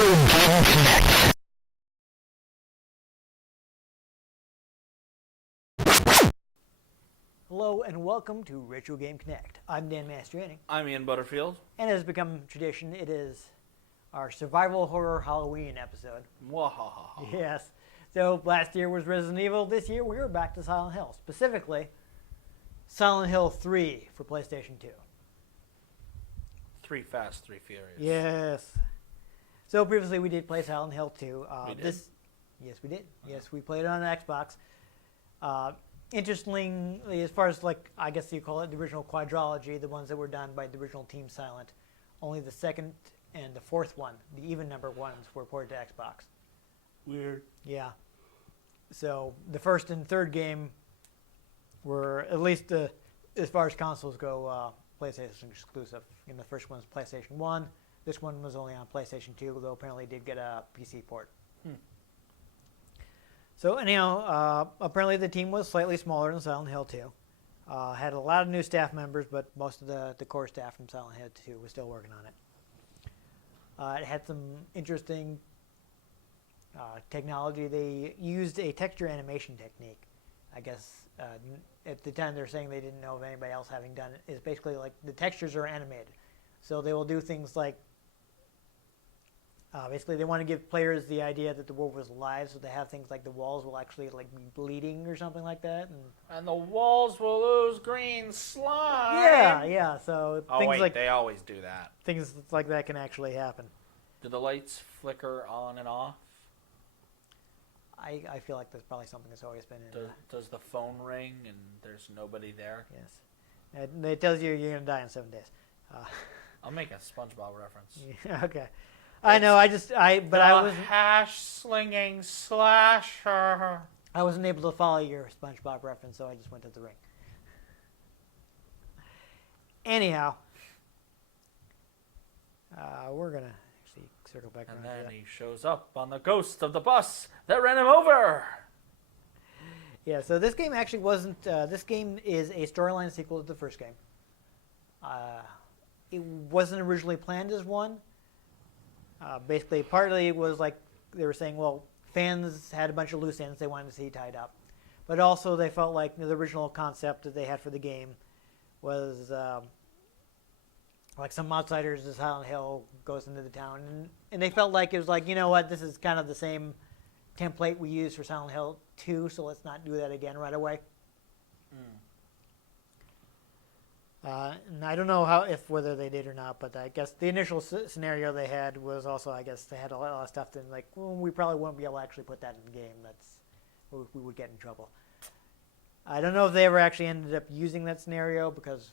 Game Connect. Hello and welcome to Retro Game Connect. I'm Dan Mastriani. I'm Ian Butterfield. And as has become tradition, it is our survival horror Halloween episode. Wahaha. Yes. So last year was Resident Evil. This year we are back to Silent Hill. Specifically, Silent Hill 3 for PlayStation 2. 3 Fast, 3 Furious. Yes. So previously we did play Silent Hill 2. We did? Yes, we did. Yes, we played it on Xbox. Interestingly, as far as I guess you call it the original quadrilogy, the ones that were done by the original Team Silent, only the second and the fourth one, the even number ones, were ported to Xbox. Weird. Yeah. So the first and third game were, at least as far as consoles go, PlayStation exclusive. And the first one was PlayStation 1. This one was only on PlayStation 2, though apparently did get a PC port. So anyhow, apparently the team was slightly smaller than Silent Hill 2. Had a lot of new staff members, but most of the core staff from Silent Hill 2 was still working on it. It had some interesting technology. They used a texture animation technique. I guess at the time they were saying they didn't know of anybody else having done it. It's basically like the textures are animated. So they will do things like, basically they want to give players the idea that the world was alive, so they have things like the walls will actually be bleeding or something like that. And the walls will lose green slime. Yeah, so they always do that. Things like that can actually happen. Do the lights flicker on and off? I feel like there's probably something that's always been in Does the phone ring and there's nobody there? Yes. It tells you you're going to die in 7 days. I'll make a SpongeBob reference. Yeah, okay. I know, I was hash-slinging slasher. I wasn't able to follow your SpongeBob reference, so I just went to the ring. Anyhow, we're going to actually circle back And around then to he shows up on the ghost of the bus that ran him over. Yeah, so this game actually wasn't... this game is a storyline sequel to the first game. It wasn't originally planned as one. Basically, partly it was like they were saying, well, fans had a bunch of loose ends they wanted to see tied up. But also they felt like the original concept that they had for the game was like some outsiders to Silent Hill goes into the town. And they felt like it was like, you know what, this is kind of the same template we used for Silent Hill 2, so let's not do that again right away. And I don't know whether they did or not, but I guess the initial scenario they had was also, I guess they had a lot of stuff that we probably wouldn't be able to actually put that in the game. We would get in trouble. I don't know if they ever actually ended up using that scenario because,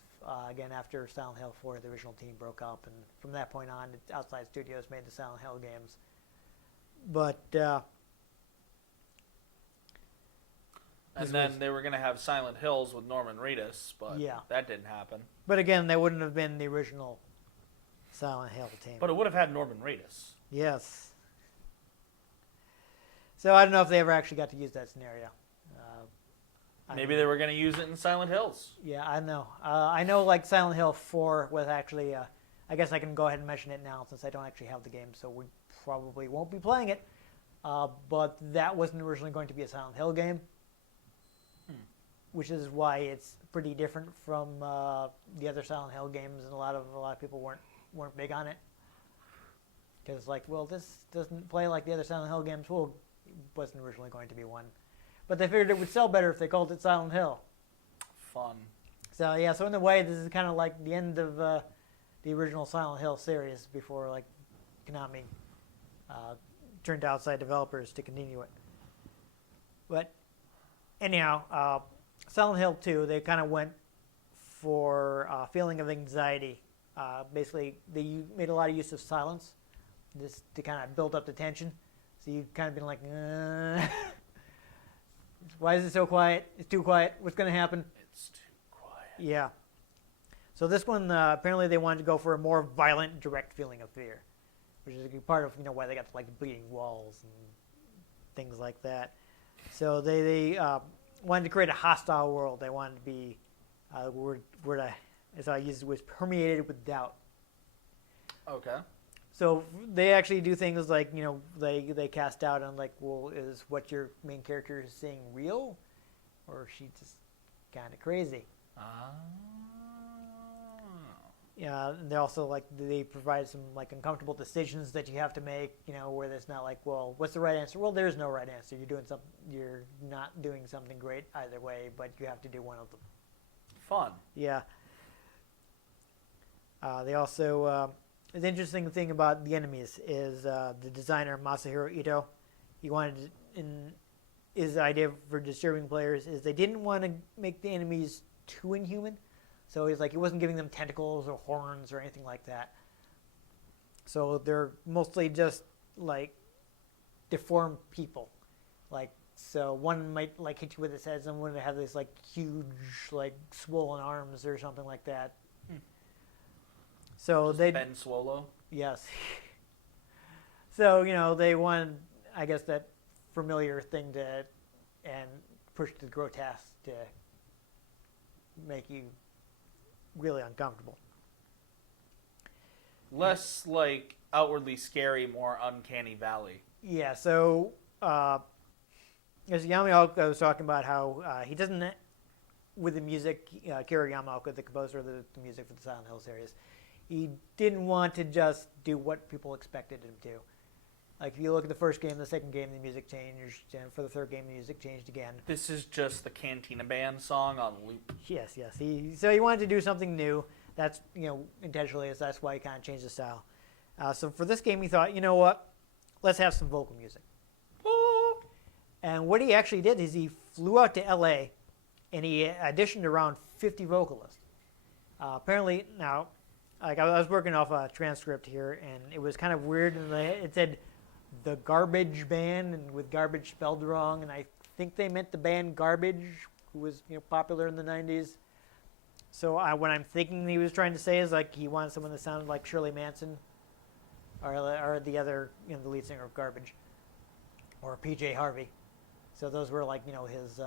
again, after Silent Hill 4, the original team broke up, and from that point on, outside studios made the Silent Hill games. But and then they were going to have Silent Hills with Norman Reedus, but that didn't happen. But again, they wouldn't have been the original Silent Hill team. But it would have had Norman Reedus. Yes. So I don't know if they ever actually got to use that scenario. Maybe they were going to use it in Silent Hills. Yeah, I know. I know Silent Hill 4 was actually, I guess I can go ahead and mention it now since I don't actually have the game, so we probably won't be playing it. But that wasn't originally going to be a Silent Hill game. Which is why it's pretty different from the other Silent Hill games, and a lot of people weren't big on it. Because this doesn't play like the other Silent Hill games. Well, it wasn't originally going to be one, but they figured it would sell better if they called it Silent Hill. Fun. So yeah, so in a way, this is kind of like the end of the original Silent Hill series before Konami turned to outside developers to continue it. But anyhow. Silent Hill 2, they kind of went for a feeling of anxiety. Basically, they made a lot of use of silence just to kind of build up the tension. So you've kind of been like, why is it so quiet? It's too quiet. What's going to happen? It's too quiet. Yeah. So this one, apparently they wanted to go for a more violent, direct feeling of fear, which is a part of why they got the bleeding walls and things like that. So they wanted to create a hostile world. They wanted to be, word I used was permeated with doubt. Okay. So they actually do things like, they cast doubt on like, well, is what your main character is saying real, or is she just kind of crazy? Yeah, and they also like they provide some like uncomfortable decisions that you have to make, where it's not like, well, what's the right answer? Well, there's no right answer. You're not doing something great either way, but you have to do one of them. Fun. Yeah. They also the interesting thing about the enemies is the designer Masahiro Ito. He wanted in his idea for disturbing players is they didn't want to make the enemies too inhuman. So he's like, he wasn't giving them tentacles or horns or anything like that. So they're mostly just like deformed people. Like, so one might like hit you with his head, and one would have this like huge, like swollen arms or something like that. So just they Ben Swallow. Yes. So they wanted, I guess, that familiar thing and push the grotesque to make you really uncomfortable. Less like outwardly scary, more uncanny valley. Yeah, so as Yamaoka was talking about how he doesn't, with the music, Kiro Yamaoka, the composer of the music for the Silent Hill series, he didn't want to just do what people expected him to. Like, if you look at the first game, the second game, the music changed, and for the third game, the music changed again. This is just the Cantina Band song on loop. Yes. So he wanted to do something new. That's, intentionally, that's why he kind of changed the style. So for this game, he thought, you know what? Let's have some vocal music. And what he actually did is he flew out to L.A., and he auditioned around 50 vocalists. Apparently, now, like I was working off a transcript here, and it was kind of weird. And it said the Garbage Band, and with garbage spelled wrong, and I think they meant the band Garbage, who was popular in the 90s. So what I'm thinking he was trying to say is like he wanted someone that sounded like Shirley Manson, or the other, the lead singer of Garbage, or PJ Harvey. So those were like his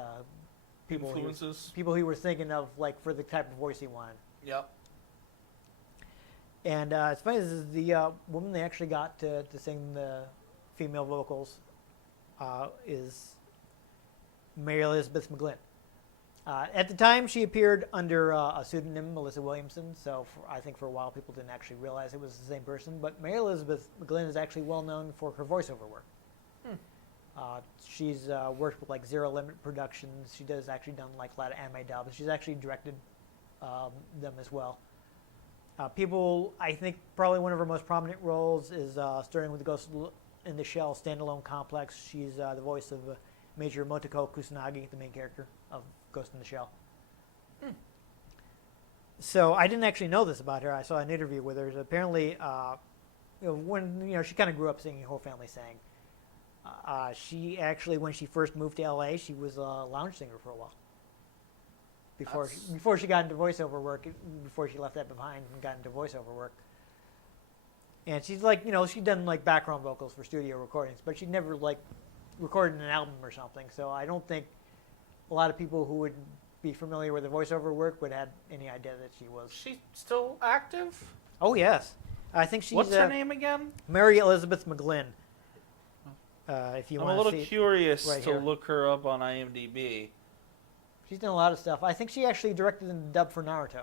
influences. People he was thinking of like for the type of voice he wanted. Yep. And it's funny, this is the woman they actually got to sing the female vocals is Mary Elizabeth McGlynn. At the time, she appeared under a pseudonym, Melissa Williamson, so I think for a while people didn't actually realize it was the same person, but Mary Elizabeth McGlynn is actually well known for her voiceover work. She's worked with like Zero Limit Productions. She does actually done like a lot of anime dubs. She's actually directed them as well. People, I think probably one of her most prominent roles is starting with the Ghost in the Shell standalone complex. She's the voice of Major Motoko Kusanagi, the main character of Ghost in the Shell. So I didn't actually know this about her. I saw an interview with her. Apparently, when she kind of grew up singing, her whole family sang. She actually, when she first moved to LA, she was a lounge singer for a while. Before she got into voiceover work, before she left that behind and got into voiceover work. And she's like, she'd done like background vocals for studio recordings, but she'd never like recorded an album or something. So I don't think a lot of people who would be familiar with the voiceover work would have any idea that she was. She's still active? Oh, yes. I think she's... What's her name again? Mary Elizabeth McGlynn. If you I'm want a to little curious right to here. look her up on IMDb. She's done a lot of stuff. I think she actually directed the dub for Naruto.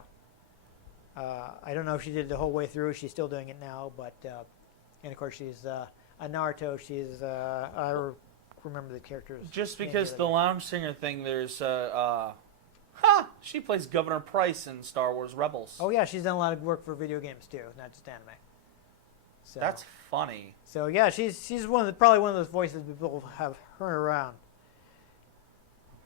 I don't know if she did it the whole way through. She's still doing it now, but and of course she's a Naruto. She's I remember the characters. Just because the lounge singer thing, there's she plays Governor Price in Star Wars Rebels. Oh yeah, she's done a lot of work for video games too, not just anime. So that's funny. So yeah, she's probably one of those voices people have heard around.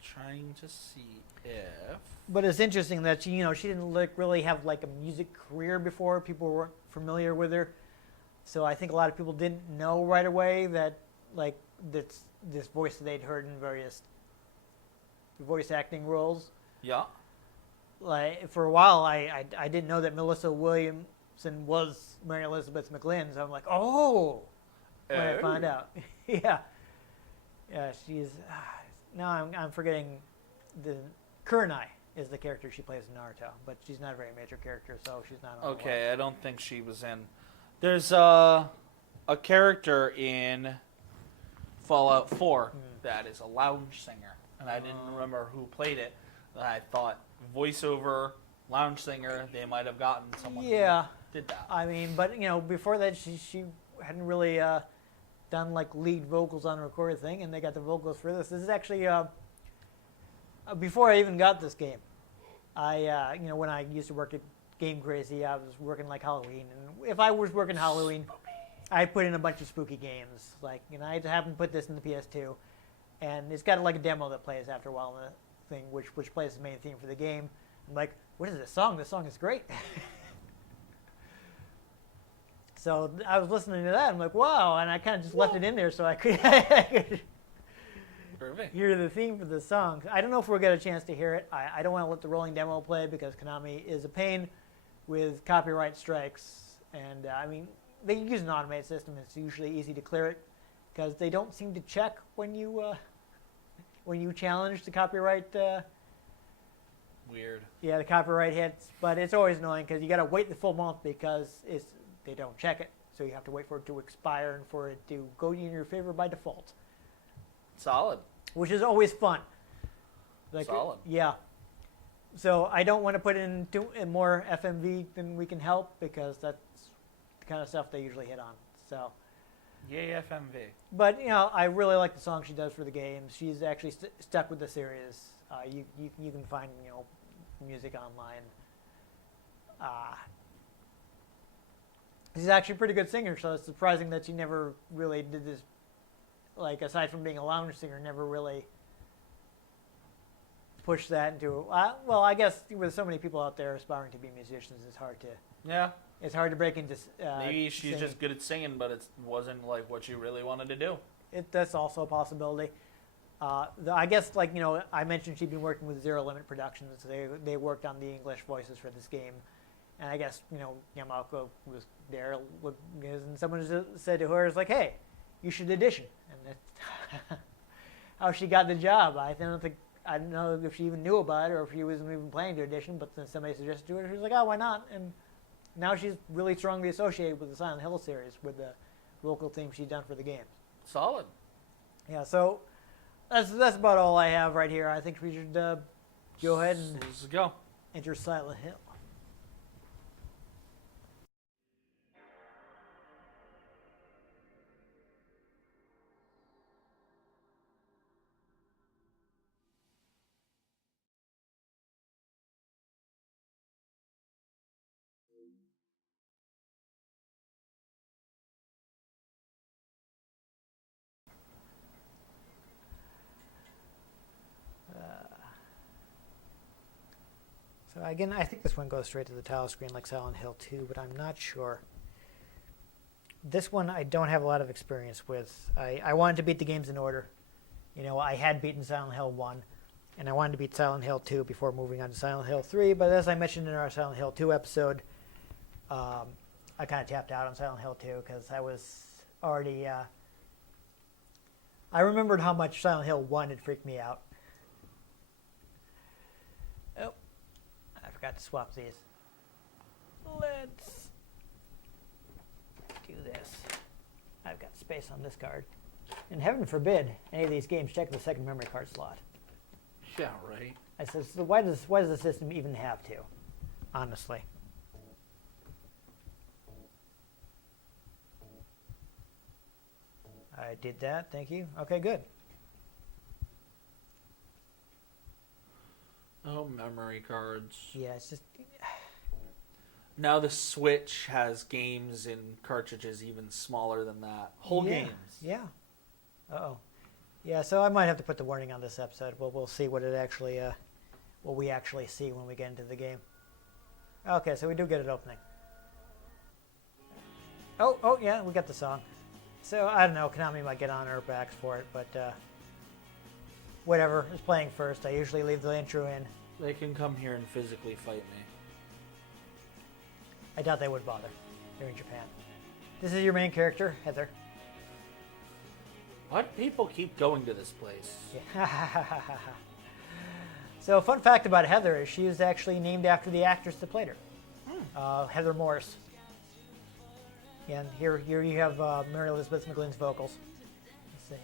Trying to see if. But it's interesting that she didn't really have like a music career before. People weren't familiar with her, so I think a lot of people didn't know right away that like this voice that they'd heard in various voice acting roles. Yeah. Like for a while, I didn't know that Melissa Williamson was Mary Elizabeth McGlynn, so I'm like, oh, when I found out. Yeah, she's. Now I'm forgetting the Kurenai is the character she plays in Naruto, but she's not a very major character, so she's not on the Okay, list. I don't think she was in. There's a character in Fallout 4 that is a lounge singer, and I didn't remember who played it. And I thought voiceover, lounge singer, they might have gotten someone who did that. I mean, but before that, she hadn't really done like lead vocals on a recorded thing, and they got the vocals for this. This is actually before I even got this game. I when I used to work at Game Crazy, I was working like Halloween, and if I was working Halloween, I put in a bunch of spooky games. Like I happened to put this in the PS2, and it's got like a demo that plays after a while in the thing, which plays the main theme for the game. I'm like, what is this song? This song is great. So I was listening to that. I'm like, wow, and I kind of just left it in there so I could hear the theme for the song. I don't know if we'll get a chance to hear it. I don't want to let the rolling demo play because Konami is a pain with copyright strikes. And I mean, they use an automated system. It's usually easy to clear it because they don't seem to check when you challenge the copyright. Weird. Yeah, the copyright hits, but it's always annoying because you got to wait the full month because they don't check it. So you have to wait for it to expire and for it to go in your favor by default. Solid. Which is always fun. Solid. Yeah. So I don't want to put in more FMV than we can help because that's the kind of stuff they usually hit on. So. Yay, FMV. But I really like the song she does for the game. She's actually stuck with the series. You can find music online. She's actually a pretty good singer, so it's surprising that she never really did this. Like aside from being a lounge singer, never really pushed that into. Well, I guess with so many people out there aspiring to be musicians, it's hard to. Yeah. It's hard to break into. Maybe she's singing. just good at singing, but it wasn't like what she really wanted to do. That's also a possibility. I guess, I mentioned she'd been working with Zero Limit Productions. They worked on the English voices for this game. And I guess, Yamaoka was there, and someone said to her, it's like, hey, you should audition. And that's how she got the job. I don't know if she even knew about it or if she wasn't even planning to audition, but then somebody suggested to her, she was like, oh, why not? And now she's really strongly associated with the Silent Hill series, with the vocal theme she's done for the games. Solid. Yeah, so that's about all I have right here. I think we should go ahead and let's go. Enter Silent Hill. So again, I think this one goes straight to the title screen like Silent Hill 2, but I'm not sure. This one I don't have a lot of experience with. I wanted to beat the games in order. I had beaten Silent Hill 1, and I wanted to beat Silent Hill 2 before moving on to Silent Hill 3, but as I mentioned in our Silent Hill 2 episode, I kind of tapped out on Silent Hill 2 because I was already... I remembered how much Silent Hill 1 had freaked me out. Oh, I forgot to swap these. Let's do this. I've got space on this card. And heaven forbid any of these games check the second memory card slot. Yeah, right. I said, so why does the system even have to? Honestly. I did that, thank you. Okay, good. Oh, memory cards. Yeah, it's just... Now the Switch has games in cartridges even smaller than that. Whole games. Yeah. Uh-oh. Yeah, so I might have to put the warning on this episode. We'll see what it actually, what we actually see when we get into the game. Okay, so we do get it opening. Oh, yeah, we got the song. So, I don't know, Konami might get on our backs for it, but whatever. It's playing first. I usually leave the intro in. They can come here and physically fight me. I doubt they would bother. They're in Japan. This is your main character, Heather. Why do people keep going to this place? Yeah. So, a fun fact about Heather is she is actually named after the actress that played her, Heather Morris. And here you have Mary Elizabeth McGlynn's vocals. Say,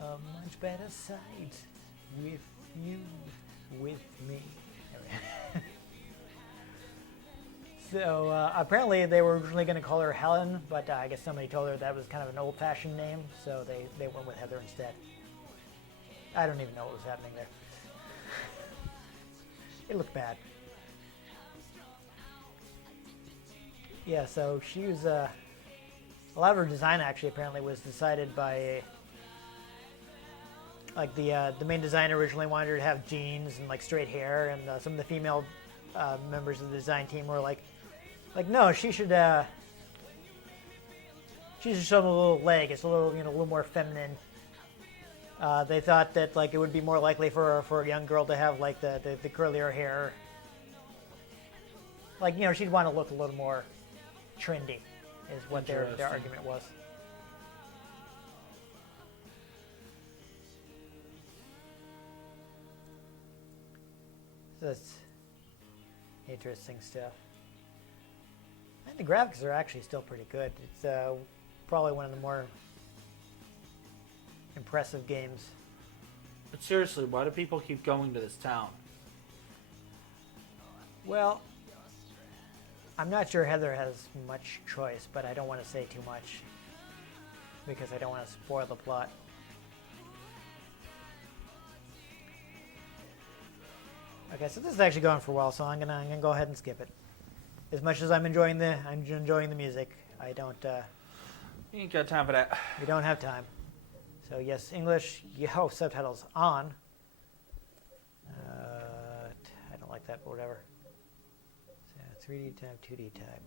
a much better sight with you, with me. So apparently they were originally going to call her Helen, but I guess somebody told her that was kind of an old-fashioned name, so they went with Heather instead. I don't even know what was happening there. It looked bad. Yeah, so she was, a lot of her design actually apparently was decided by, like the main designer originally wanted her to have jeans and like straight hair, and some of the female members of the design team were like no, she should show a little leg. It's a little, a little more feminine. They thought that like it would be more likely for a young girl to have like the curlier hair. Like, she'd want to look a little more trendy, is what their argument was. So that's interesting stuff. And the graphics are actually still pretty good. It's probably one of the more impressive games. But seriously, why do people keep going to this town? Well, I'm not sure Heather has much choice, but I don't want to say too much because I don't want to spoil the plot. Okay, so this is actually going for a while, so I'm gonna go ahead and skip it. As much as I'm enjoying the music, I don't. You ain't got time for that. We don't have time. So yes, English. Yo, subtitles on. I don't like that, but whatever. So 3D type, 2D type.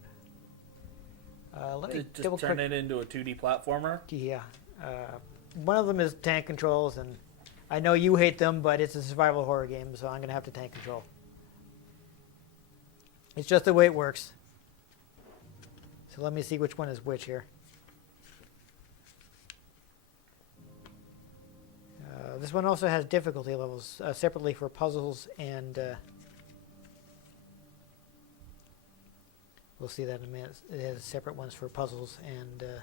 Let me Just turn it into a 2D platformer. Yeah. One of them is tank controls, and I know you hate them, but it's a survival horror game, so I'm gonna have to tank control. It's just the way it works. So let me see which one is which here. This one also has difficulty levels separately for puzzles, and we'll see that in a minute. It has separate ones for puzzles, and it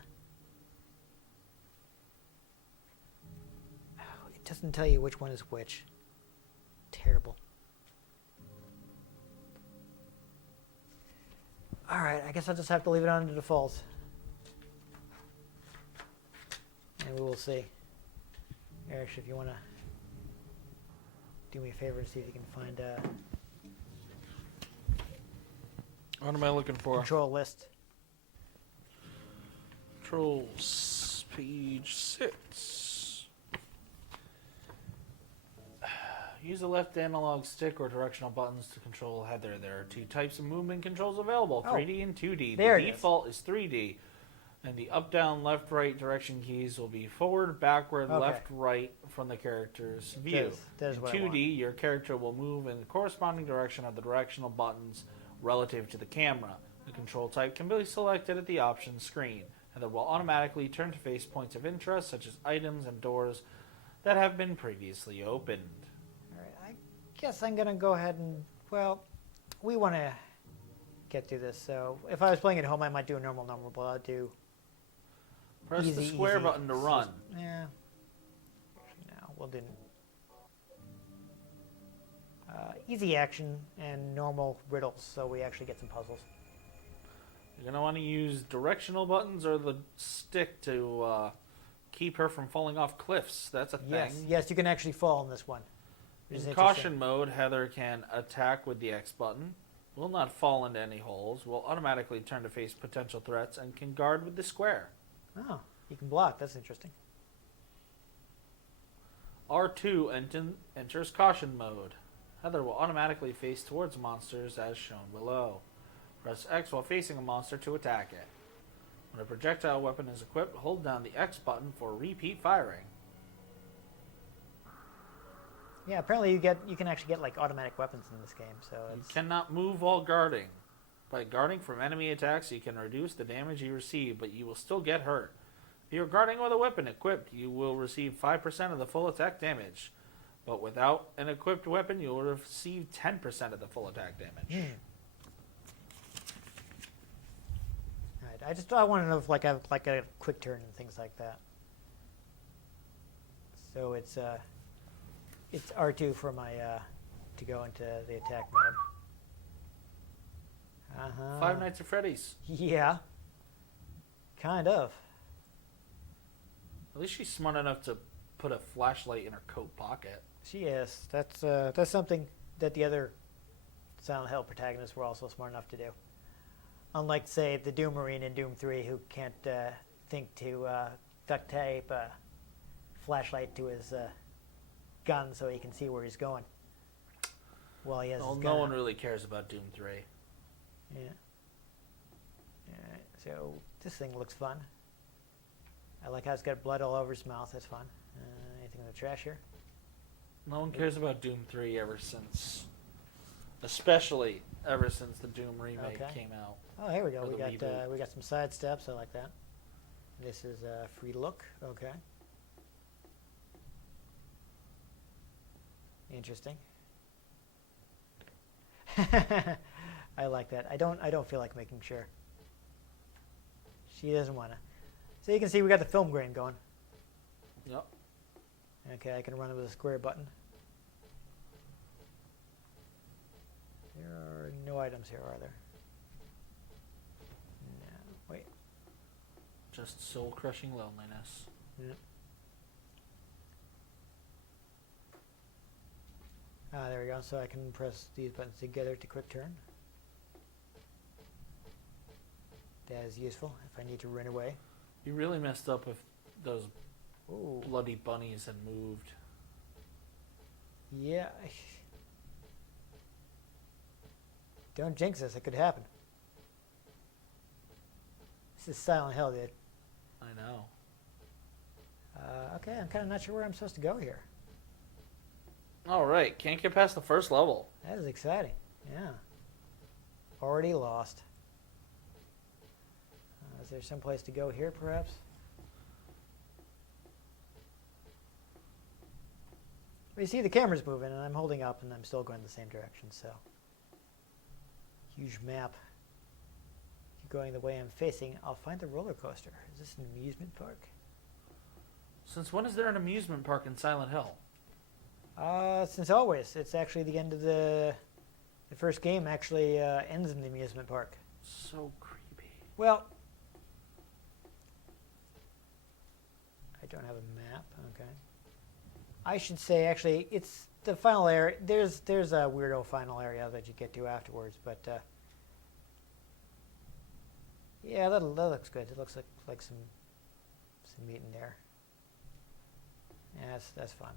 doesn't tell you which one is which. Terrible. Alright, I guess I'll just have to leave it on the default. And we will see. Eric, if you want to do me a favor and see if you can find a What am I looking for? control list. Controls, page 6. Use the left analog stick or directional buttons to control Heather. There are two types of movement controls available, 3D and 2D. The default is 3D. And the up, down, left, right direction keys will be forward, backward, left, right from the character's view. That is in what I want. 2D, your character will move in the corresponding direction of the directional buttons relative to the camera. The control type can be selected at the options screen, and it will automatically turn to face points of interest, such as items and doors that have been previously opened. Alright, I guess I'm going to go ahead and, well, we want to get through this, so if I was playing at home, I might do a normal, but I'll do Press the square button to run. Yeah. No, we'll do easy action and normal riddles, so we actually get some puzzles. You're going to want to use directional buttons or the stick to keep her from falling off cliffs. That's a thing. Yes, you can actually fall in this one. In caution mode, Heather can attack with the X button, will not fall into any holes, will automatically turn to face potential threats, and can guard with the square. Oh, you can block. That's interesting. R2 enters caution mode. Heather will automatically face towards monsters as shown below. Press X while facing a monster to attack it. When a projectile weapon is equipped, hold down the X button for repeat firing. Yeah, apparently you can actually get like automatic weapons in this game. So You cannot move while guarding. By guarding from enemy attacks, you can reduce the damage you receive, but you will still get hurt. If you are guarding with a weapon equipped, you will receive 5% of the full attack damage. But without an equipped weapon, you will receive 10% of the full attack damage. good. I wanted to like have like a quick turn and things like that. So it's R2 for my to go into the attack mode. Five Nights at Freddy's. Yeah. Kind of. At least she's smart enough to put a flashlight in her coat pocket. She is. That's something that the other Silent Hill protagonists were also smart enough to do. Unlike, say, the Doom Marine in Doom 3, who can't think to duct tape a flashlight to his gun so he can see where he's going. Well, he has his gun. No one really cares about Doom 3. Yeah. Alright, so this thing looks fun. I like how it's got blood all over his mouth. That's fun. Anything in the trash here? No one cares about Doom 3 especially ever since the Doom remake came out. Oh, here we go. Or We got some side steps. I like that. This is free look. Okay. Interesting. I like that. I don't feel like making sure. She doesn't want to. So you can see we got the film grain going. Yep. Okay, I can run it with a square button. There are no items here, are there? No. Wait. Just soul-crushing loneliness. Yeah. Ah, there we go. So I can press these buttons together to quick turn. That is useful if I need to run away. You really messed up if those Ooh. bloody bunnies had moved. Yeah. Don't jinx this. It could happen. This is Silent Hill, dude. I know. Okay, I'm kind of not sure where I'm supposed to go here. All right, can't get past the first level. That is exciting. Yeah. Already lost. Is there some place to go here, perhaps? Well, you see the camera's moving, and I'm holding up, and I'm still going the same direction, so. Huge map. Keep going the way I'm facing, I'll find the roller coaster. Is this an amusement park? Since when is there an amusement park in Silent Hill? Since always. It's actually the end of the first game actually ends in the amusement park. So creepy. Well, I don't have a map. Okay. I should say actually it's the final area. There's a weirdo final area that you get to afterwards, but yeah, that looks good. It looks like some meat in there. Yeah, that's fun.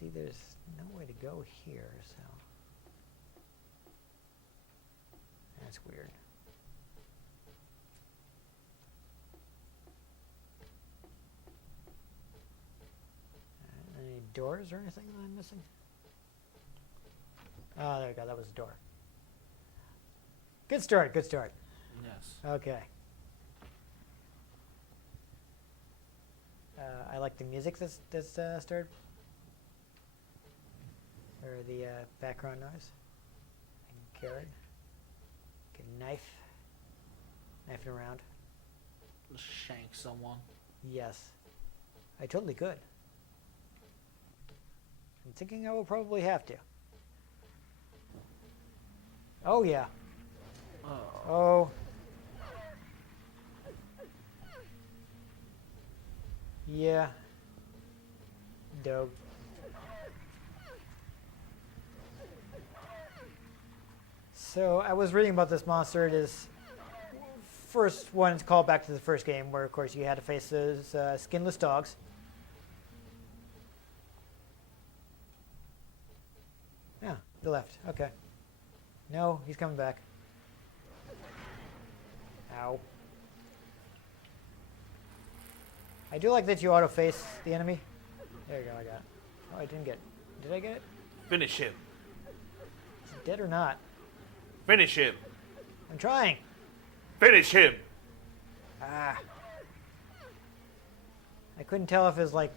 See, there's no way to go here, so that's weird. Any doors or anything that I'm missing? Oh, there we go. That was a door. Good start. Good start. Yes. Okay. I like the music that's started. Or the background noise. I can carrot. Get a knife. Knifing around. Shank someone. Yes. I totally could. I'm thinking I will probably have to. Oh, yeah. Oh. Yeah. Dope. So I was reading about this monster. It is first one to call back to the first game, where of course you had to face those skinless dogs. Yeah, the left. Okay. No, he's coming back. Ow. I do like that you auto-face the enemy. There you go, I got it. Oh, I didn't get it. Did I get it? Finish him. Is he dead or not? Finish him. I'm trying. Finish him. Ah. I couldn't tell if it was like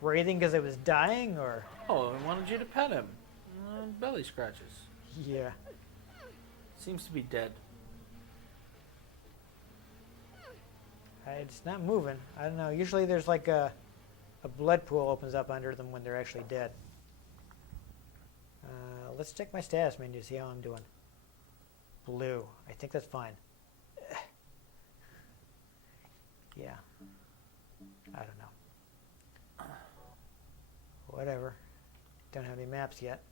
breathing because it was dying or... Oh, I wanted you to pet him. Belly scratches. Yeah. Seems to be dead. It's not moving. I don't know. Usually there's like a blood pool opens up under them when they're actually dead. Let's check my status menu to see how I'm doing. Blue. I think that's fine. Yeah. I don't know. Whatever. Don't have any maps yet.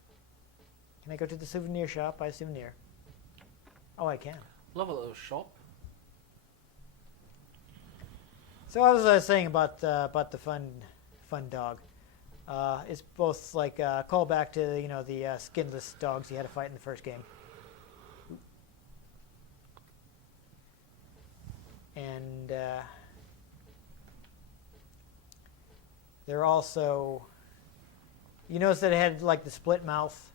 Can I go to the souvenir shop, buy a souvenir? Oh, I can. Love a little shop. So I was saying about the fun dog. It's both like a callback to the skinless dogs you had to fight in the first game, and they're also. You notice that it had like the split mouth.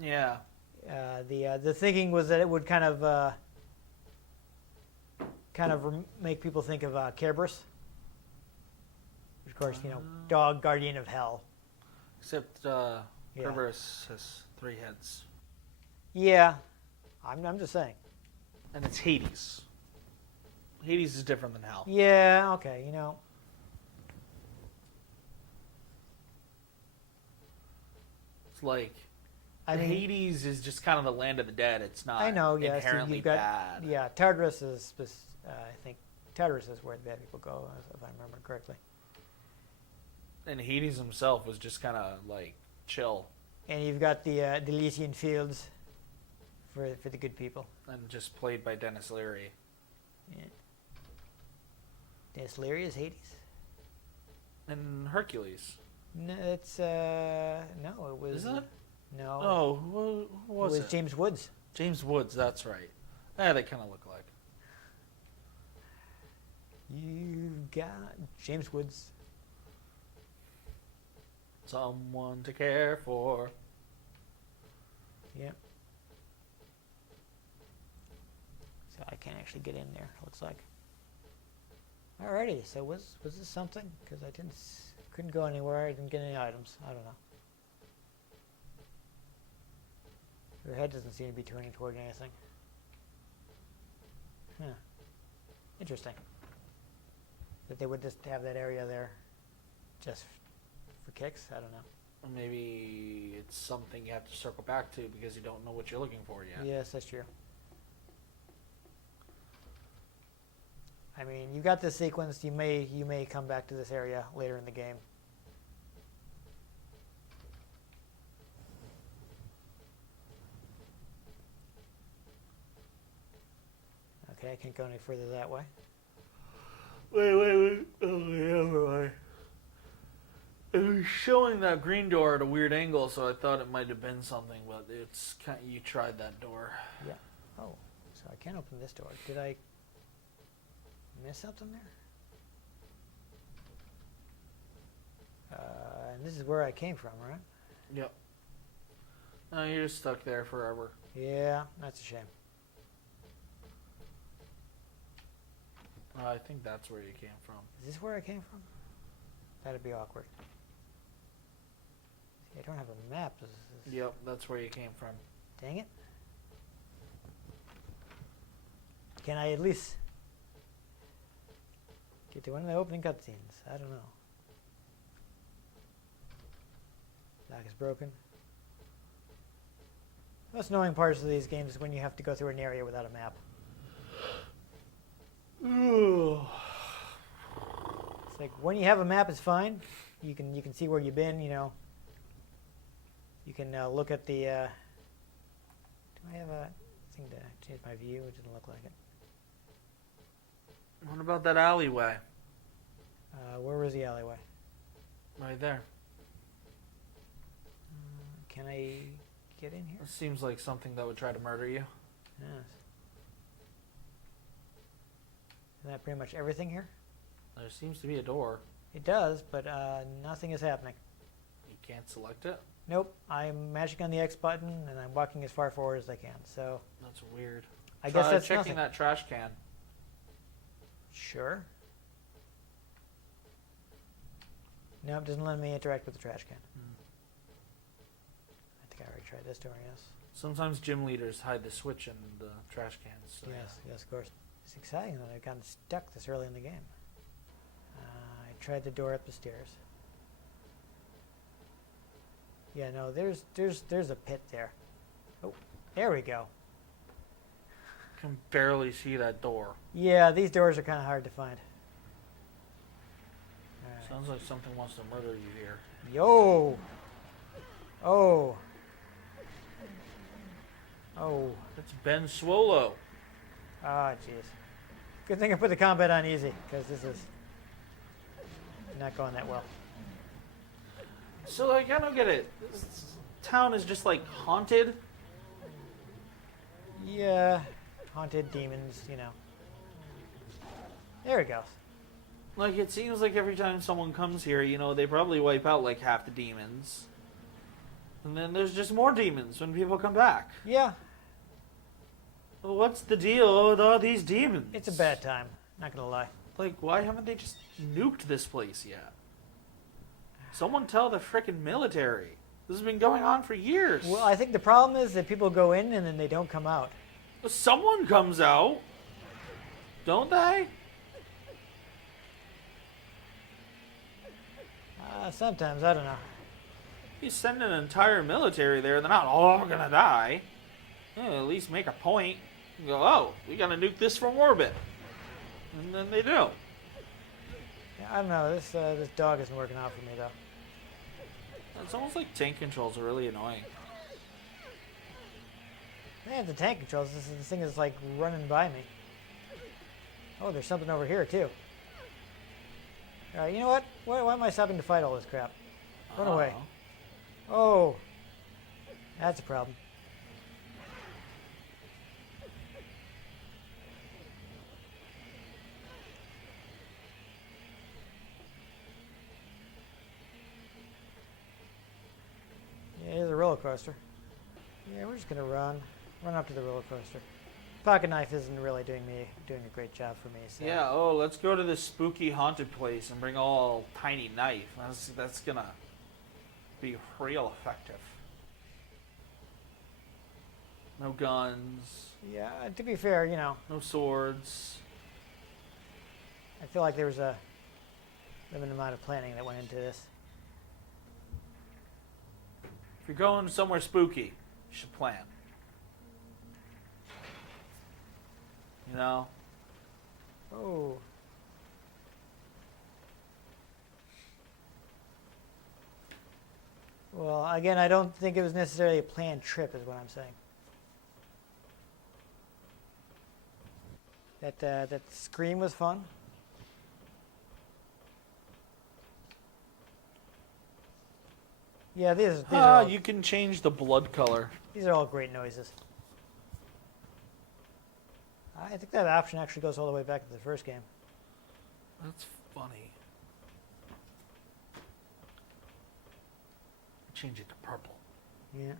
Yeah. The thinking was that it would kind of make people think of Kerberos. Of course, dog guardian of hell. Except Kerberos has 3 heads. Yeah, I'm just saying. And it's Hades. Hades is different than hell. Yeah, okay, It's like I mean, Hades is just kind of the land of the dead. It's not I know, yes, inherently you've got, bad. Yeah, Tartarus is, I think, Tartarus is where the bad people go, if I remember correctly. And Hades himself was just kind of like chill. And you've got the Elysian Fields for the good people. And just played by Dennis Leary. Yeah. Dennis Leary is Hades? And Hercules. No, it's no, it was. Is it? No. Oh, who was it? Was James Woods. James Woods, that's right. Yeah, they kind of look like. You got James Woods. Someone to care for. Yep. So I can't actually get in there, looks like. Alrighty, so was this something? Because I couldn't go anywhere, I didn't get any items. I don't know. Your head doesn't seem to be turning toward anything. Huh. Interesting. That they would just have that area there just for kicks? I don't know. Maybe it's something you have to circle back to because you don't know what you're looking for yet. Yes, that's true. I mean, you got this sequence. You may come back to this area later in the game. Okay, I can't go any further that way. Wait. Oh, yeah, it was showing that green door at a weird angle, so I thought it might have been something, but it's kind of, you tried that door. Yeah. Oh, so I can't open this door. Did I miss something there? And this is where I came from, right? Yep. No, you're just stuck there forever. Yeah, that's a shame. I think that's where you came from. Is this where I came from? That'd be awkward. See, I don't have a map. Yep, that's where you came from. Dang it. Can I at least get to one of the opening cutscenes? I don't know. Lock is broken. The most annoying parts of these games is when you have to go through an area without a map. It's like when you have a map, it's fine. You can see where you've been. You can look at the. Do I have a thing to change my view? It doesn't look like it. What about that alleyway? Where was the alleyway? Right there. Can I get in here? It seems like something that would try to murder you. Yes. Isn't that pretty much everything here? There seems to be a door. It does, but nothing is happening. You can't select it? Nope. I'm mashing on the X button, and I'm walking as far forward as I can. So That's weird. I guess that's checking nothing. that trash can. Sure. Nope, doesn't let me interact with the trash can. I think I already tried this door, yes. Sometimes gym leaders hide the switch in the trash cans. So Yes, of course. It's exciting that I've gotten stuck this early in the game. I tried the door up the stairs. Yeah, no, there's a pit there. Oh, there we go. I can barely see that door. Yeah, these doors are kind of hard to find. All right. Sounds like something wants to murder you here. Yo! Oh. Oh. It's Ben Swolo. Ah, jeez. Good thing I put the combat on easy, because this is not going that well. So like, I don't get it. This town is just like haunted. Yeah, haunted demons, you know. There it goes. Like, it seems like every time someone comes here, you know, they probably wipe out like half the demons. And then there's just more demons when people come back. Yeah, Well, what's the deal with all these demons? it's a bad time, not gonna lie. Like, why haven't they just nuked this place yet? Someone tell the frickin' military. This has been going on for years. Well, I think the problem is that people go in and then they don't come out. Well, someone comes out. Don't they? Sometimes, I don't know. You send an entire military there, they're not all gonna die. Yeah, at least make a point. You go, oh, we gotta nuke this from orbit. And then they do. Yeah, I don't know, this dog isn't working out for me, though. It's almost like tank controls are really annoying. Man, the tank controls, this thing is like running by me. Oh, there's something over here, too. Alright, you know what? Why am I stopping to fight all this crap? Run away. Oh, that's a problem. Yeah, here's a roller coaster. Yeah, we're just gonna run up to the roller coaster. Pocket knife isn't really doing a great job for me. So. Yeah, oh, let's go to this spooky haunted place and bring all tiny knife. That's gonna be real effective. No guns, Yeah, to be fair, you know, no swords. I feel like there was a limited amount of planning that went into this. If you're going somewhere spooky, you should plan. You know? Oh. Well, again, I don't think it was necessarily a planned trip, is what I'm saying. That scream was fun. Yeah, these are all, You can change the blood color. these are all great noises. I think that option actually goes all the way back to the first game. That's funny. Change it to purple. Yeah.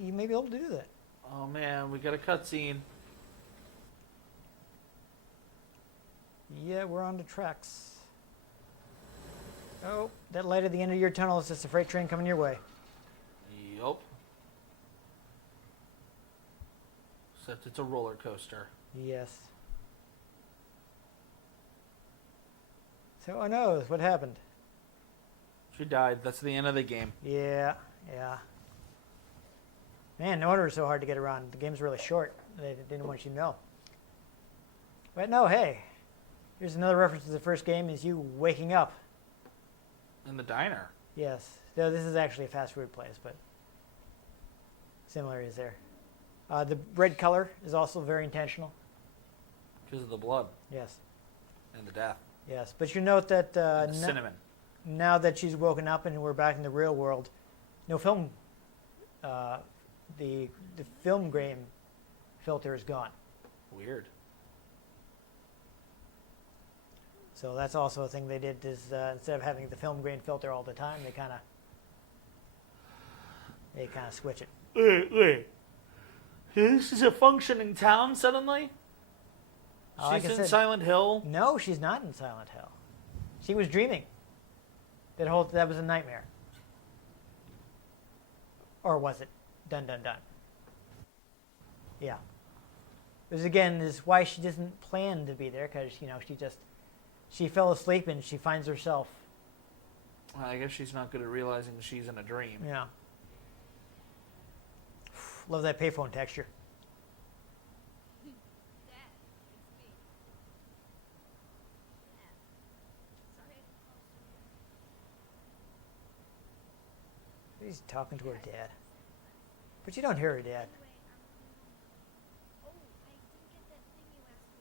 You may be able to do that. Oh man, we got a cutscene. Yeah, we're on the tracks. Oh, that light at the end of your tunnel is just a freight train coming your way. Yup. Except it's a roller coaster. Yes. So, oh no, what happened? She died. That's the end of the game. Yeah. Man, no wonder it's so hard to get around. The game's really short. They didn't want you to know. But no, hey. Here's another reference to the first game, is you waking up. In the diner. Yes. No, this is actually a fast food place, but similarities there. The red color is also very intentional. Because of the blood Yes. and the death. Yes. But you note that And the cinnamon. now that she's woken up and we're back in the real world, no film, the film grain filter is gone. Weird. So that's also a thing they did, is instead of having the film grain filter all the time, they kind of switch it. Wait. This is a functioning town suddenly? Like She's I in said, Silent Hill? No, she's not in Silent Hill. She was dreaming. That was a nightmare. Or was it? Done, done, done. Yeah. Because again, this is why she doesn't plan to be there, because, she fell asleep and she finds herself. I guess she's not good at realizing she's in a dream. Yeah. Love that payphone texture. Dad, it's me. Dad. Sorry I didn't call sooner. She's talking to her dad. But you don't hear her dad. Anyway, oh, I didn't get that thing you asked me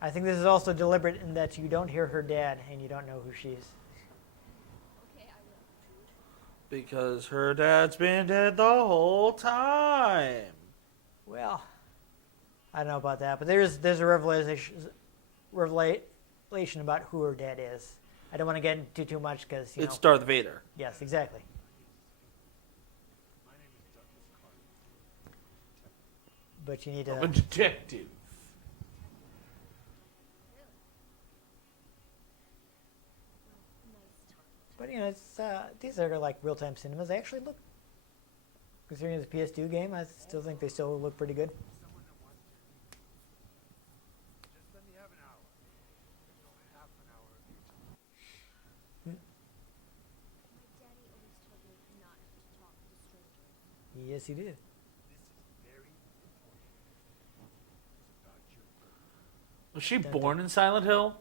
to. I think this is also deliberate in that you don't hear her dad and you don't know who she is. Okay, I will. Because her dad's been dead the whole time. Well, I don't know about that, but there's a revelation about who her dad is. I don't want to get into too much because It's Darth Vader. Yes, exactly. But you need I'm to. a detective. Nice talking. But it's these are like real-time cinemas. They actually look, considering it's a PS2 game, I still think they still look pretty good. Just let me have an hour. Half an hour of your time. My daddy always told me not to talk to strangers. Yes, he did. This is very important. It's about your birth. Was she born in Silent Hill?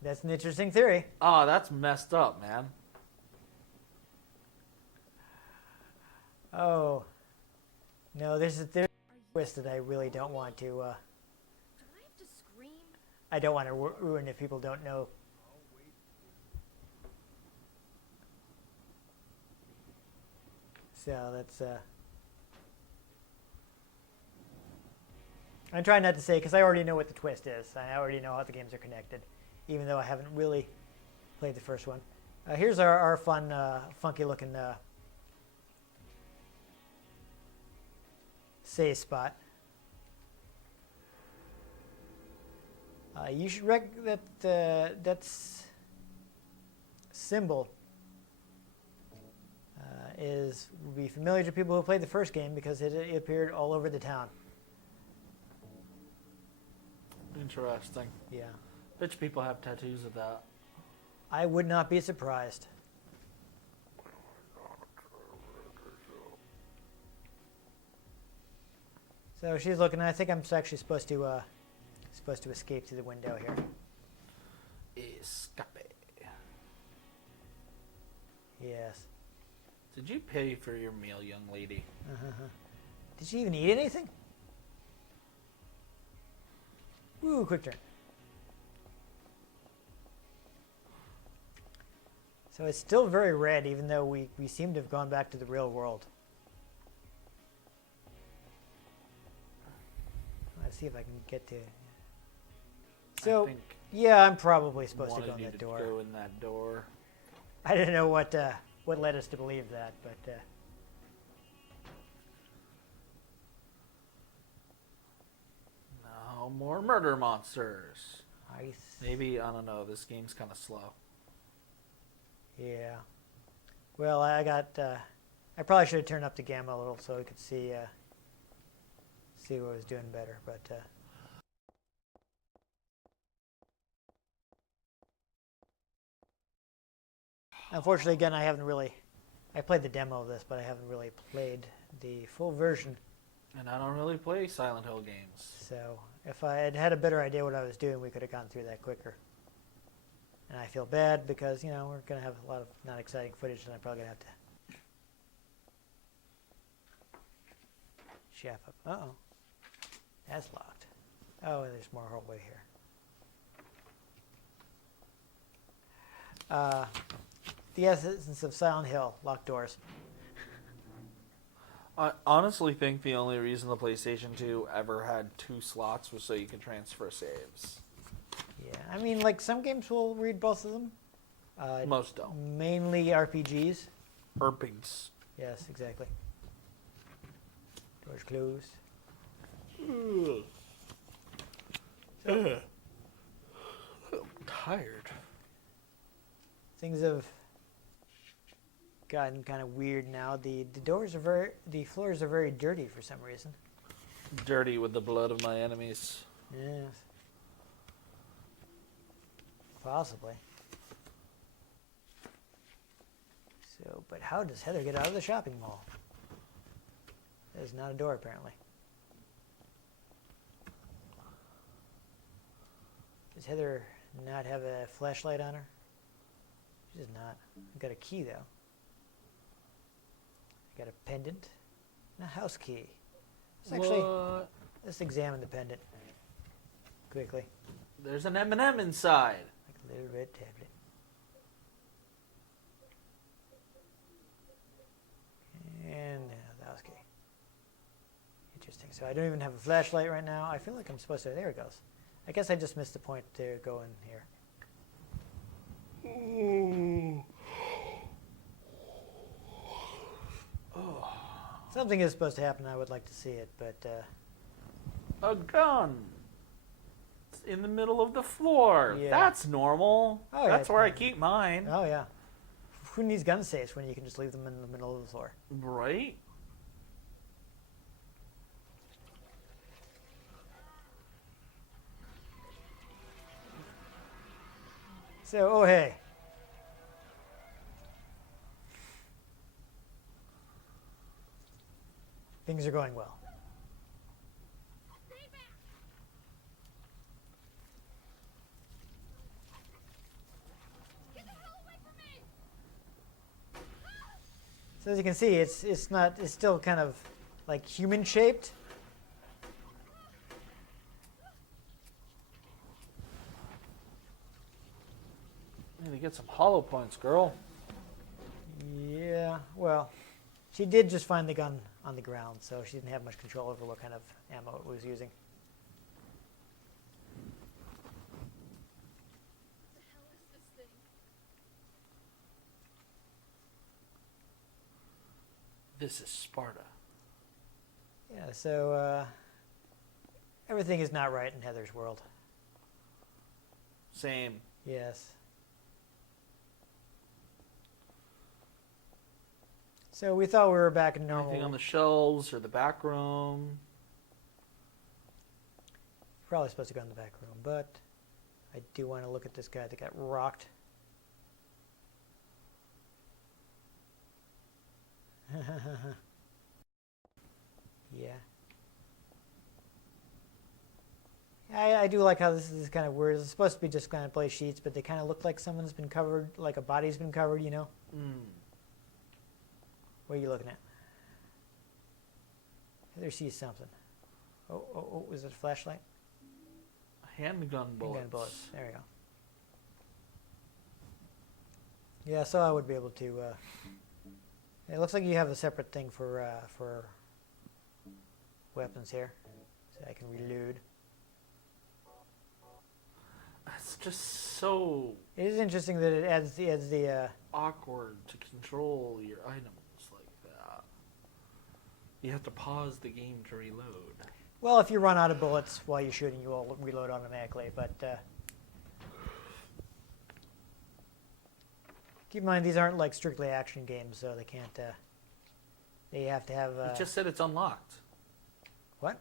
That's an interesting theory. Oh, that's messed up, man. Oh, no, there's a twist that I really don't want to. Do I have to scream? I don't want to ruin if people don't know. So that's. I'm trying not to say because I already know what the twist is. I already know how the games are connected, even though I haven't really played the first one. Here's our fun, funky-looking save spot. You should that's symbol will be familiar to people who played the first game because it appeared all over the town. Interesting. Yeah. Bitch, people have tattoos of that. I would not be surprised. So she's looking. I think I'm actually supposed to escape through the window here. Escape. Yes. Did you pay for your meal, young lady? Did she even eat anything? Woo! Quick turn. So it's still very red, even though we seem to have gone back to the real world. Let's see if I can get to. So I think yeah, I'm probably supposed to go wanted in you that to door. go in that door. I didn't know what led us to believe that, but No more murder monsters. ice. Maybe, I don't know, this game's kind of slow. Yeah. Well, I got. I probably should have turned up the gamma a little so I could see what I was doing better, but. Unfortunately, again, I haven't really. I played the demo of this, but I haven't really played the full version. And I don't really play Silent Hill games. So if I had had a better idea what I was doing, we could have gone through that quicker. And I feel bad because, we're going to have a lot of not exciting footage, and I'm probably going to have to shaft up. Uh-oh. That's locked. Oh, there's more hallway here. The essence of Silent Hill, locked doors. I honestly think the only reason the PlayStation 2 ever had 2 slots was so you could transfer saves. Yeah, I mean, like, some games will read both of them. Most don't. Mainly RPGs. Erpings. Yes, exactly. Doors closed. I'm tired. things have gotten kind of weird now. The floors are very dirty for some reason. Dirty with the blood of my enemies. Yes. Possibly. So, but how does Heather get out of the shopping mall? There's not a door, apparently. Does Heather not have a flashlight on her? She does not. I've got a key, though. I got a pendant and a house key. Let's examine the pendant quickly. There's an M&M inside. Like a little red tablet. And the house key. Interesting. So I don't even have a flashlight right now. I feel like I'm supposed to. There it goes. I guess I just missed the point to go in here. Oh. Something is supposed to happen. I would like to see it, but A gun. It's in the middle of the floor. Yeah. That's normal. Oh, yeah, That's it's where I normal. keep mine. oh yeah, who needs gun safes when you can just leave them in the middle of the floor? Right? So, oh hey. Things are going well. Get the hell away from me! So as you can see, it's still kind of like human shaped. Need to get some hollow points, girl. Yeah, well, she did just find the gun on the ground, so she didn't have much control over what kind of ammo it was using. What the hell is this thing? This is Sparta. Yeah, so everything is not right in Heather's world. Same. Yes. So we thought we were back in normal. Anything on the shelves or the back room? Probably supposed to go in the back room, but I do want to look at this guy that got rocked. Yeah. I do like how this is kind of weird. It's supposed to be just kind of play sheets, but they kind of look like someone's been covered, like a body's been covered, you know? What are you looking at? Heather sees something. Oh, is it a flashlight? Handgun bullets. Handgun bullets. There we go. Yeah, so I would be able to. It looks like you have a separate thing for weapons here, so I can reload. It's just so It is interesting that it adds the awkward to control your items like that. You have to pause the game to reload. well, if you run out of bullets while you're shooting, you will reload automatically. But keep in mind these aren't like strictly action games, so they can't. They have to have. It just said it's unlocked. What?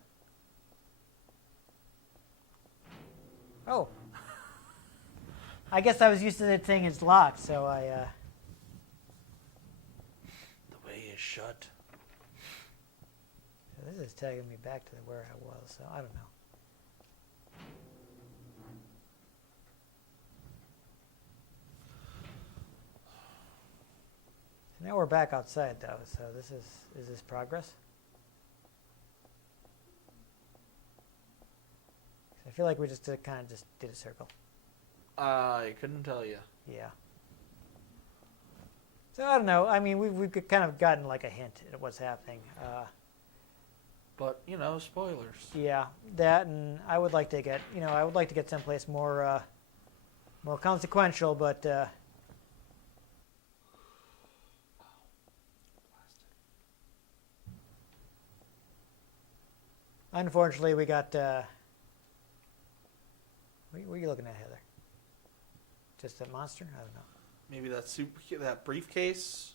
Oh. I guess I was used to it saying it's locked, so I. The way is shut. This is taking me back to where I was, so I don't know. So now we're back outside, though. So is this progress? I feel like we just kind of just did a circle. I couldn't tell you. Yeah. So I don't know. I mean, we've kind of gotten like a hint at what's happening. But, you know, spoilers. Yeah, that, and I would like to get, I would like to get someplace more, more consequential, but unfortunately we got. What are you looking at, Heather? Just a monster? I don't know. Maybe that briefcase.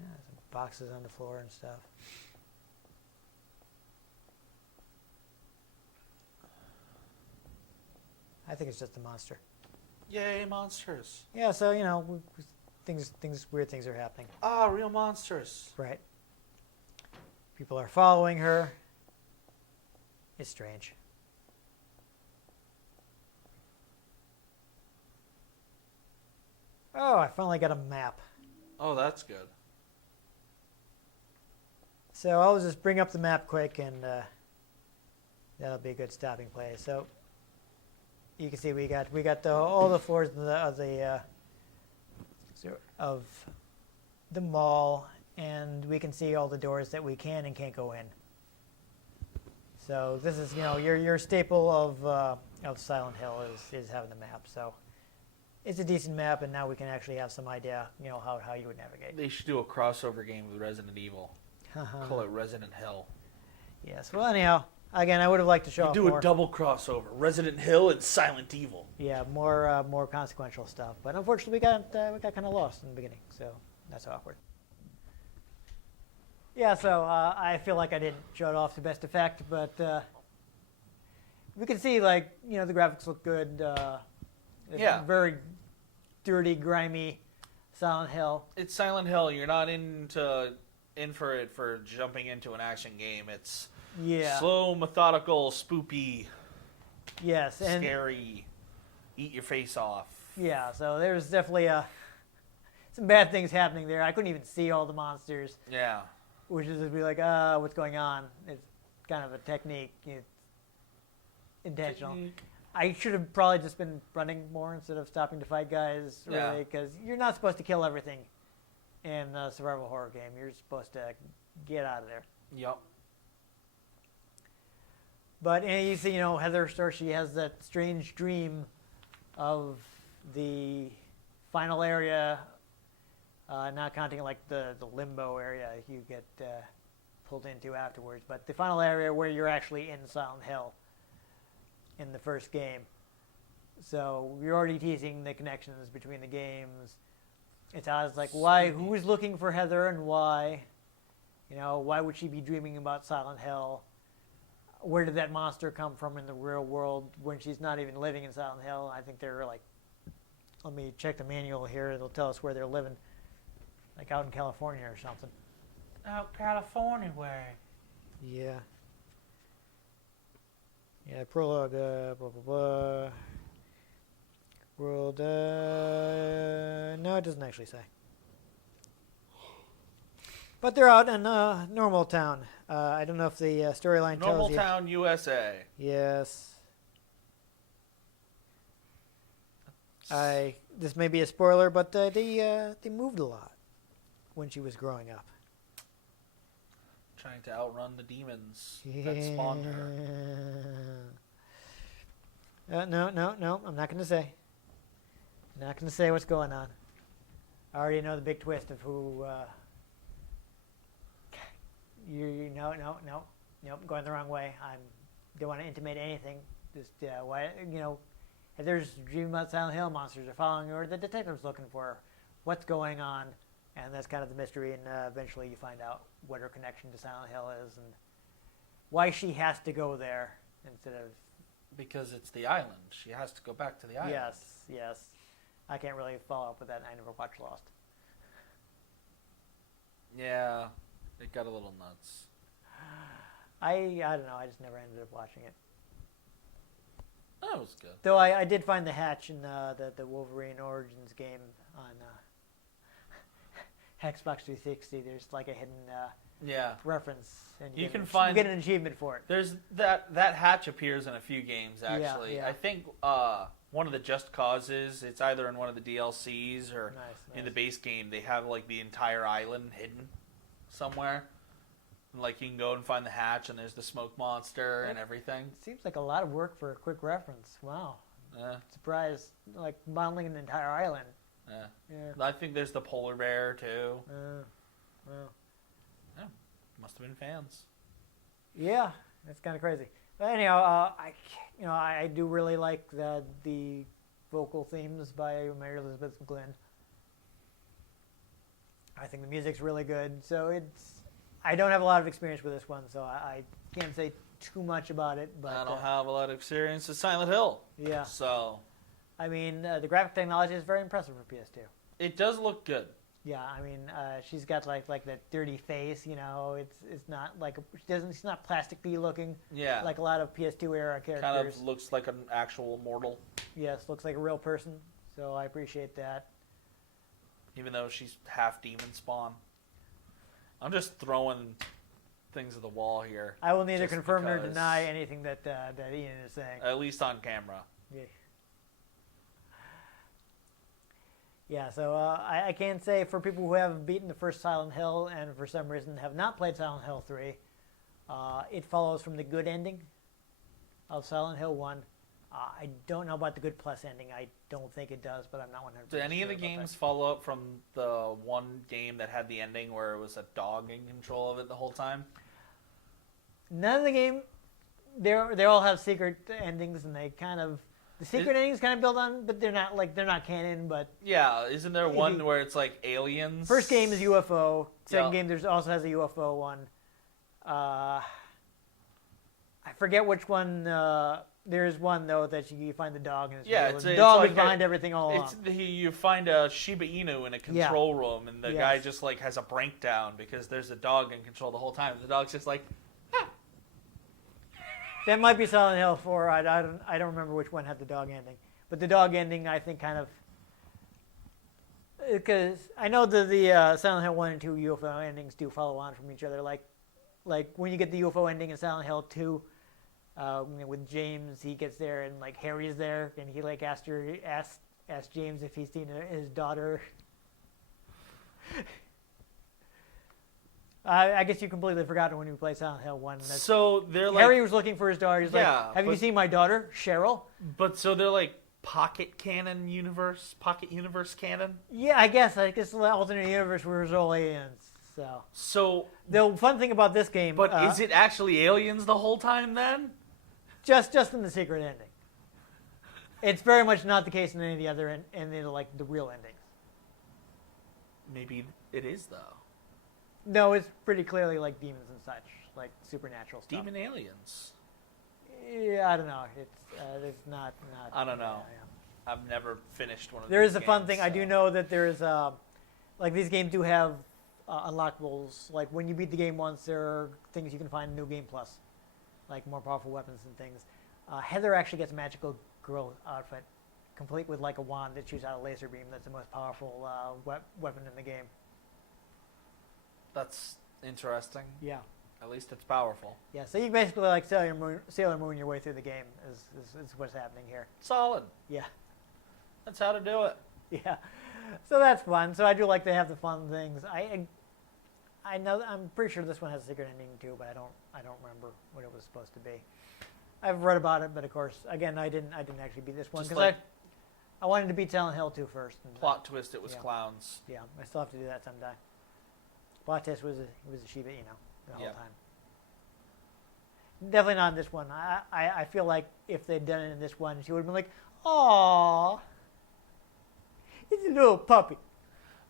Yeah, some boxes on the floor and stuff. I think it's just a monster. Yay, monsters! Yeah, so weird things are happening. Ah, real monsters. Right. People are following her. It's strange. Oh, I finally got a map. Oh, that's good. So I'll just bring up the map quick, and that'll be a good stopping place. So you can see we got all the floors of the mall, and we can see all the doors that we can and can't go in. So this is your staple of Silent Hill is having the map. So it's a decent map, and now we can actually have some idea how you would navigate. They should do a crossover game with Resident Evil. Call it Resident Hill. Yes. Well, anyhow, again, I would have liked to show off Do more. a double crossover: Resident Hill and Silent Evil. Yeah, more consequential stuff. But unfortunately, we got kind of lost in the beginning, so that's awkward. Yeah, so I feel like I didn't show it off to best effect, but we can see the graphics look good. Yeah. Very dirty, grimy Silent Hill. It's Silent Hill. You're not in for it for jumping into an action game. It's slow, methodical, spoopy. Yes, and scary. Eat your face off. Yeah, so there's definitely some bad things happening there. I couldn't even see all the monsters. Yeah. Which is just be like, what's going on? It's kind of a technique. It's intentional. I should have probably just been running more instead of stopping to fight guys, really, because you're not supposed to kill everything in a survival horror game. You're supposed to get out of there. Yep. But you see, Heather Starr, she has that strange dream of the final area, not counting the limbo area you get pulled into afterwards, but the final area where you're actually in Silent Hill in the first game. So you're already teasing the connections between the games. It's like, why? Who's looking for Heather and why? Why would she be dreaming about Silent Hill? Where did that monster come from in the real world when she's not even living in Silent Hill? I think they're let me check the manual here. It'll tell us where they're living, out in California or something. Out California way. Yeah. Yeah, prologue, blah, blah, blah. World, no, it doesn't actually say. But they're out in Normal Town. I don't know if the storyline tells you. Normal Town, USA. Yes. This may be a spoiler, but they moved a lot when she was growing up. Trying to outrun the demons that spawned her. No, I'm not going to say. Not going to say what's going on. I already know the big twist of who. Nope, going the wrong way. I don't want to intimate anything. Just why if there's dreaming about Silent Hill, monsters are following her. The detective's looking for her. What's going on? And that's kind of the mystery. And eventually, you find out what her connection to Silent Hill is and why she has to go there instead of. Because it's the island. She has to go back to the island. Yes. I can't really follow up with that. I never watched Lost. Yeah, it got a little nuts. I don't know. I just never ended up watching it. That was good. Though I did find the hatch in the Wolverine Origins game on Xbox 360. There's a hidden reference, and you get an achievement for it. There's that hatch appears in a few games actually. Yeah. I think one of the Just Causes, it's either in one of the DLCs or in the base game. They have the entire island hidden somewhere. And, you can go and find the hatch, and there's the smoke monster and everything. It seems like a lot of work for a quick reference. Wow. Surprised, modeling an entire island. Yeah. I think there's the polar bear too. Well. Yeah, must have been fans. Yeah, that's kind of crazy. But anyhow, I do really like the vocal themes by Mary Elizabeth McGlynn. I think the music's really good. So I don't have a lot of experience with this one, so I can't say too much about it. But I don't have a lot of experience with Silent Hill. Yeah. So I mean, the graphic technology is very impressive for PS2. it does look good. Yeah, I mean, she's got like that dirty face, you know. It's not like she's not plastically looking. Yeah. Like a lot of PS2 era characters. Kind of looks like an actual mortal, Yes, looks like a real person. So I appreciate that. even though she's half demon spawn. I'm just throwing things at the wall here. I will neither Just confirm nor because- deny anything that Ian is saying. At least on camera. Yeah. Yeah, so I can say for people who have beaten the first Silent Hill and for some reason have not played Silent Hill 3, it follows from the good ending of Silent Hill 1. I don't know about the good plus ending. I don't think it does, but I'm not 100% Did any of the sure about games follow up from the one game that had the ending where it was a dog in control of it the whole time? that. None of the game, they all have secret endings, and they kind of the secret endings kind of build on, but they're not canon. But Yeah, isn't there Maybe. one where it's like aliens? first game is UFO. Second Yeah. game there's also has a UFO one. I forget which one. There is one though that you find the dog and Yeah, the it's dog like is behind everything all along. You find a Shiba Inu in a control room, and the Yes. guy just like has a breakdown because there's a dog in control the whole time. The dog's just like, That might be Silent Hill 4. I don't remember which one had the dog ending, but the dog ending I think kind of because I know that the Silent Hill 1 and 2 UFO endings do follow on from each other. Like when you get the UFO ending in Silent Hill 2. With James, he gets there and like Harry's there, and he like asked James if he's seen his daughter. I guess you completely forgot when you played Silent Hill 1. so they're like, Harry was looking for his daughter. He's Yeah, like, "Have you but- seen my daughter, Cheryl?" but so they're like pocket universe canon. Yeah, I guess the alternate universe where there's all aliens. So So, the fun thing about this game, but is it actually aliens the whole time then? just in the secret ending? It's very much not the case in any of the other like the real endings. Maybe it is though. No, it's pretty clearly like demons and such, like supernatural stuff. Demon aliens. Yeah, I don't know. It's not. I don't know. Yeah. I've never finished one of There these is a fun games, thing. I do so- know that there is like these games do have unlockables. Like when you beat the game once, there are things you can find in New Game Plus, like more powerful weapons and things. Heather actually gets a magical girl outfit, complete with like a wand that shoots out a laser beam. That's the most powerful weapon in the game. That's interesting. Yeah. At least it's powerful. Yeah, so you basically like Sailor Moon your way through the game is what's happening here. Solid. Yeah. That's how to do it. Yeah, so that's fun. So I do like to have the fun things. I know I'm pretty sure this one has a secret ending too, but I don't remember what it was supposed to be. I've read about it, but of course, again, I didn't actually beat this one Just because like- I wanted to beat Silent Hill 2 first. And, Plot twist, it was Yeah. clowns. Yeah, I still have to do that sometime. Plot test was a Shiba Inu the whole Yeah. time. Definitely not in this one. I feel like if they'd done it in this one, she would have been like, "Aww, it's a little puppy."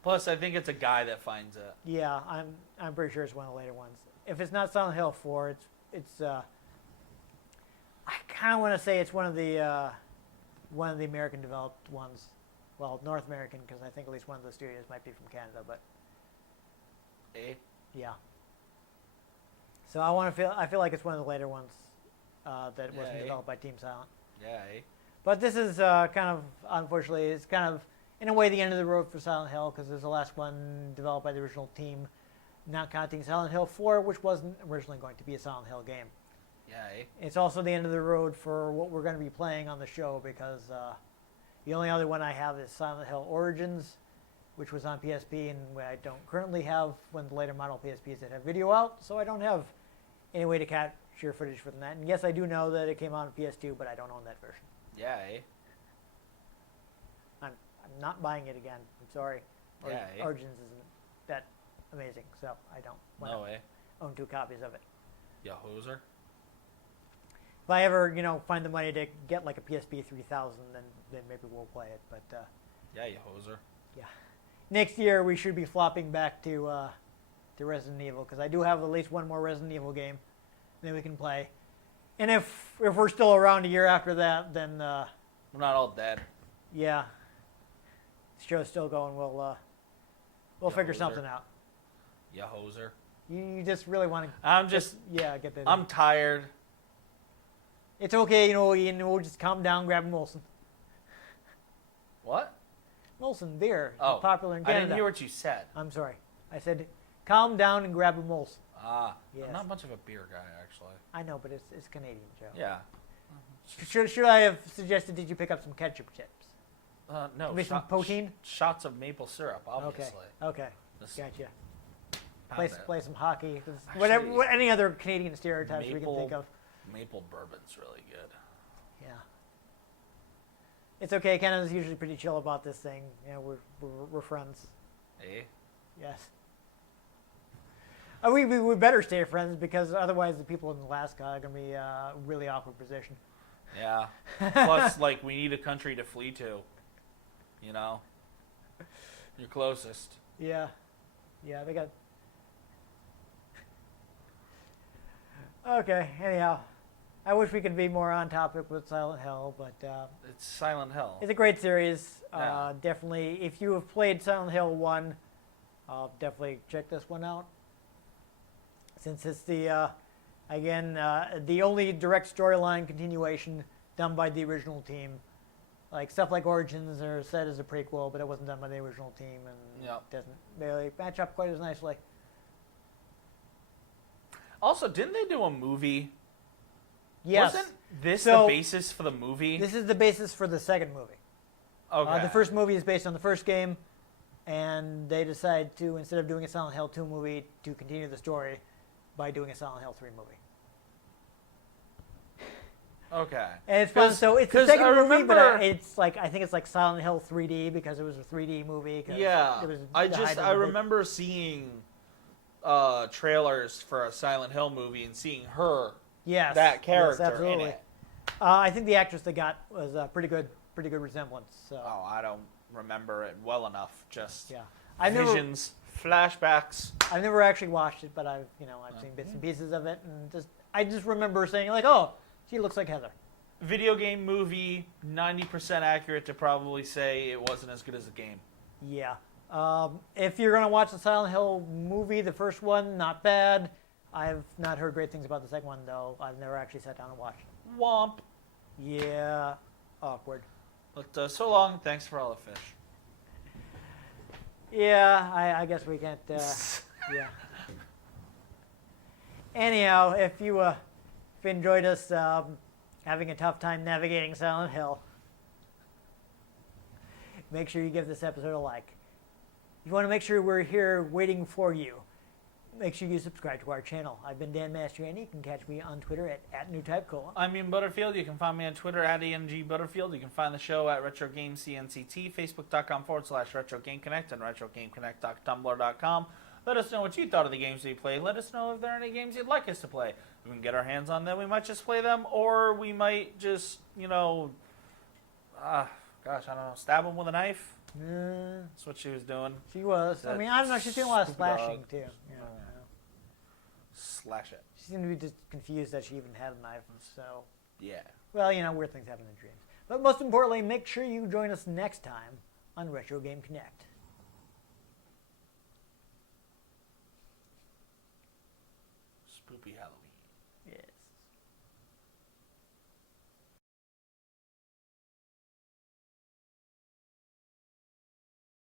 Plus, I think it's a guy that finds it. Yeah, I'm pretty sure it's one of the later ones. If it's not Silent Hill 4, it's I kind of want to say it's one of the American developed ones. Well, North American, because I think at least one of the studios might be from Canada, but Eh? yeah. So I feel like it's one of the later ones that wasn't Yeah, developed by Team Silent. Yeah, eh? But this is kind of, unfortunately, it's kind of, in a way, the end of the road for Silent Hill, because there's the last one developed by the original team, not counting Silent Hill 4, which wasn't originally going to be a Silent Hill game. Yeah, eh? It's also the end of the road for what we're going to be playing on the show, because the only other one I have is Silent Hill Origins, which was on PSP, and I don't currently have one of the later model PSPs that have video out, so I don't have any way to capture footage from that. And yes, I do know that it came out on PS2, but I don't own that version. Yeah, eh? I'm not buying it again. I'm sorry. Yeah, eh? Origins isn't that amazing, so I don't want No, to eh? own 2 copies of it. Ya hoser. if I ever, find the money to get like a PSP 3000, then maybe we'll play it. But Yeah, you hoser. yeah, next year we should be flopping back to Resident Evil because I do have at least one more Resident Evil game that we can play. And if we're still around a year after that, then We're not all dead. yeah, the show's still going. We'll Yeah, figure hoser. something out. You hoser. You just really want to. I'm just. Get that. I'm tired. It's okay, Ian. We'll just calm down, grab a Molson. What? Molson beer, Oh, popular in I Canada. didn't hear what you said. I'm sorry. I said, calm down and grab a Molson. Yes. I'm not much of a beer guy, actually. I know, but it's Canadian, Joe. Yeah. Should I have suggested? Did you pick up some ketchup chips? No. Maybe some poutine? Shots of maple syrup, obviously. Okay. Just Gotcha. pound Play some hockey. Actually, What any other Canadian stereotypes we can maple- think of. Maple bourbon's really good. Yeah. It's okay. Canada's usually pretty chill about this thing. We're friends. Eh? Yes. We better stay friends because otherwise the people in Alaska are going to be a really awkward position. Yeah. Plus, we need a country to flee to. You're closest. Yeah. Yeah, they got... Okay, anyhow. I wish we could be more on topic with Silent Hill, but It's Silent Hill. it's a great series. Yeah. Definitely, if you have played Silent Hill 1, definitely check this one out. Since it's the only direct storyline continuation done by the original team. Stuff like Origins are set as a prequel, but it wasn't done by the original team and Yep. doesn't really match up quite as nicely. Also, didn't they do a movie? Yes. Wasn't this So- the basis for the movie? This is the basis for the second movie. Okay. The first movie is based on the first game, and they decided to, instead of doing a Silent Hill 2 movie, to continue the story by doing a Silent Hill 3 movie. Okay. And it's fun. So it's the second I movie, but remember- it's I think it's like Silent Hill 3D because it was a 3D movie. 'Cause Yeah. it was I the height of I the- remember seeing trailers for a Silent Hill movie and seeing her, Yes, that character yes, in absolutely. it. I think the actress they got was pretty good resemblance. So Oh, I don't remember it well enough. Just yeah, I've never visions, flashbacks. actually watched it, but I've seen bits and pieces of it, and I just remember saying oh, she looks like Heather. Video game movie, 90% accurate to probably say it wasn't as good as the game. Yeah. If you're gonna watch the Silent Hill movie, the first one, not bad. I've not heard great things about the second one though. I've never actually sat down and watched it. Womp. Yeah, awkward. But so long. Thanks for all the fish. Yeah, I guess we can't. Yeah. Anyhow, if you enjoyed us having a tough time navigating Silent Hill, make sure you give this episode a like. If you want to make sure we're here waiting for you, make sure you subscribe to our channel. I've been Dan Mastriani. You can catch me on Twitter at @NewTypeCola. I'm Ian Butterfield. You can find me on Twitter at @ENGButterfield. You can find the show at RetroGameCNCT, Facebook.com/RetroGameConnect, and RetroGameConnect.tumblr.com. Let us know what you thought of the games we played. Let us know if there are any games you'd like us to play. If we can get our hands on them, we might just play them, or we might just, stab them with a knife. That's what she was doing. She was. That I don't know. She's doing a lot of stupid slashing dog. too. Yeah. Slash it. She seemed to be just confused that she even had a knife. So, Yeah. well, weird things happen in dreams. But most importantly, make sure you join us next time on Retro Game Connect. Spoopy Halloween. Yes.